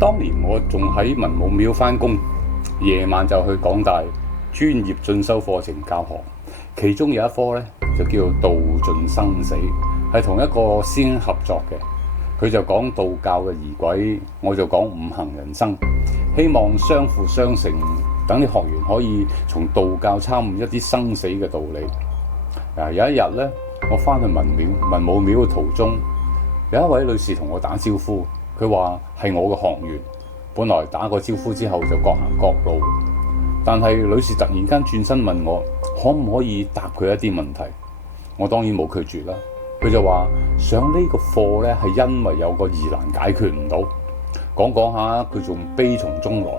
當年我仲喺文武廟返工，夜晚就去港大專業進修課程教學，其中有一科呢，就叫做道盡生死，係同一個師兄合作嘅。佢就講道教嘅儀軌，我就講五行人生，希望相輔相成，等啲學員可以從道教參悟一啲生死嘅道理。有一日呢，我返去文武廟嘅途中，有一位女士同我打招呼，佢話係我嘅學員。本來打個招呼之後就各行各路，但係女士突然間轉身問我可唔可以答佢一啲問題，我當然冇拒絕啦。佢就話上呢個課呢係因為有個疑難解決唔到，講下佢仲悲從中來，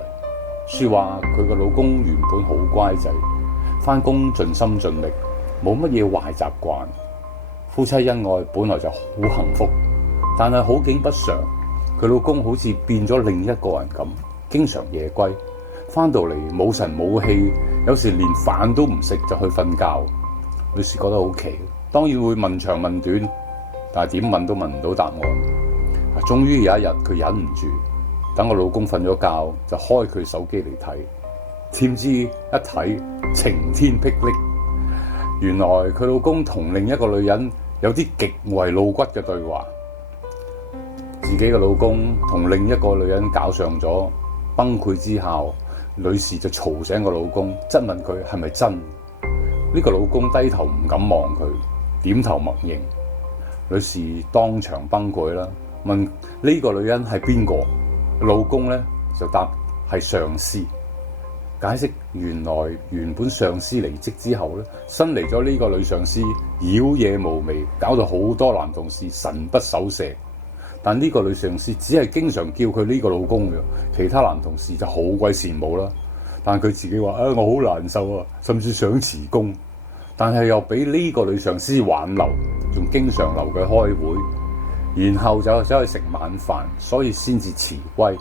說話佢個老公原本好乖仔，返工盡心盡力，冇乜嘢壞習慣，夫妻恩愛本來就好幸福，但係好景不常，佢老公好似變咗另一個人咁，經常夜歸，返到嚟冇神冇氣，有時連飯都唔食就去瞓覺。女士覺得好奇，當然會問長問短，但係點問都問唔到答案。終於有一日佢忍唔住，等我老公瞓咗覺就開佢手機嚟睇，點知一睇晴天霹靂，原來佢老公同另一個女人有啲極為露骨嘅對話。自己嘅老公同另一個女人搞上咗，崩潰之後，女士就嘈醒個老公，質問佢係咪真。呢個老公低頭唔敢望佢，點頭默認。女士當場崩潰啦，問呢個女人係邊個？老公呢就答係上司。解釋原本上司離職之後呢，新嚟咗呢個女上司妖冶無味，搞到好多男同事神不守舍。但呢個女上司只係經常叫佢呢個老公嘅，其他男同事就好鬼羨慕啦。但佢自己話我好難受啊，甚至想辭工，但係又俾呢個女上司挽留，仲經常留佢開會，然後就走去食晚飯，所以先至辭歸。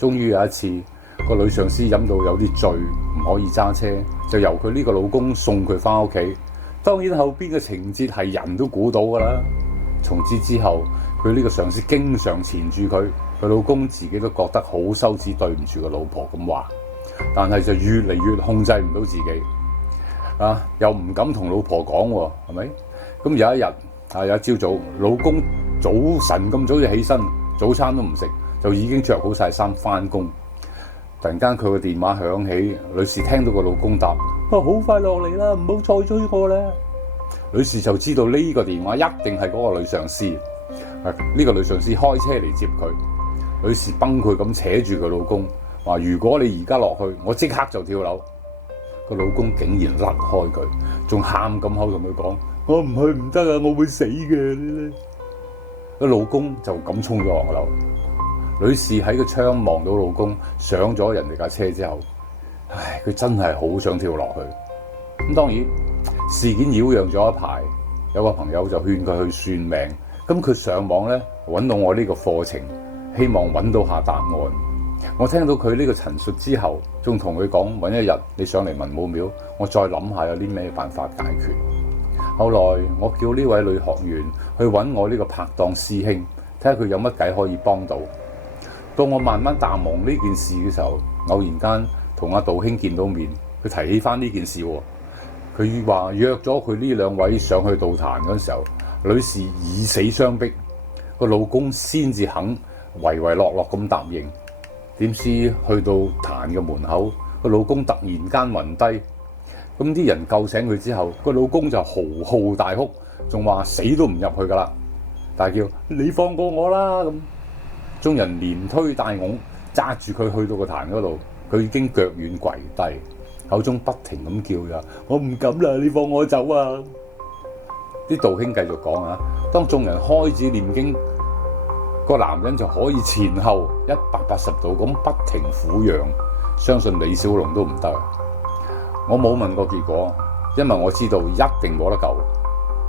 終於有一次，個女上司飲到有啲醉，唔可以揸車，就由佢呢個老公送佢返屋企。當然後邊嘅情節係人都估到㗎啦。從此之後，佢呢個上司經常纏住佢，佢老公自己都覺得好羞恥，對唔住個老婆咁話，但係就越嚟越控制唔到自己，又唔敢同老婆講喎，係咪？咁有一日有一朝早，老公早晨咁早就起身，早餐都唔食，就已經着好晒衫返工。突然間佢個電話響起，女士聽到個老公答：好快落嚟啦，唔好再追我啦。女士就知道呢個電話一定係嗰個女上司。呢個女上司開車嚟接佢，女士崩潰咁扯住佢老公，話如果你而家落去，我即刻就跳樓。個老公竟然甩開佢，仲喊咁口同佢講：我唔去唔得啊，我會死嘅。個老公就咁衝咗落樓。女士喺個窗望到老公上咗人哋架車之後，佢真係好想跳落去。咁當然事件擾攘咗一排，有個朋友就勸佢去算命。咁佢上網呢，揾到我呢個課程，希望揾到下答案。我聽到佢呢個陳述之後，仲同佢講：揾一日你上嚟文武廟，我再諗下有啲咩辦法解決。後來我叫呢位女學員去揾我呢個拍檔師兄，睇下佢有乜計可以幫到。到我慢慢淡忘呢件事嘅時候，偶然間同阿道兄見到面，佢提起翻呢件事喎。佢話約咗佢呢兩位上去道壇嗰時候，女士以死相逼，個老公先至肯唯唯諾諾咁答應。點知去到壇嘅門口，個老公突然間暈低，咁啲人救醒佢之後，個老公就嚎啕大哭，仲話死都唔入去噶啦，大叫你放過我啦咁。眾人連推帶拱，揸住佢去到個壇嗰度，佢已經腳軟跪低，口中不停咁叫我唔敢啦，你放我走啊！啲道兄繼續講當眾人開始念經，個男人就可以前後180度咁不停撫養，相信李小龍都唔得。我冇問過結果，因為我知道一定冇得救。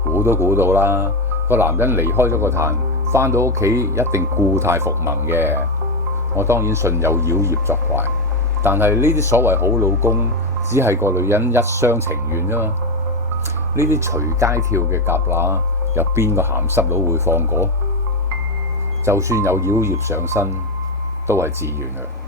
估都估到啦，個男人離開咗個壇，返到屋企一定故態復萌嘅。我當然信有妖孽作怪，但係呢啲所謂好老公，只係個女人一廂情願啫嘛。呢啲隨街跳嘅蛤乸，有邊個鹹濕佬會放過？就算有妖孽上身，都係自願嘅。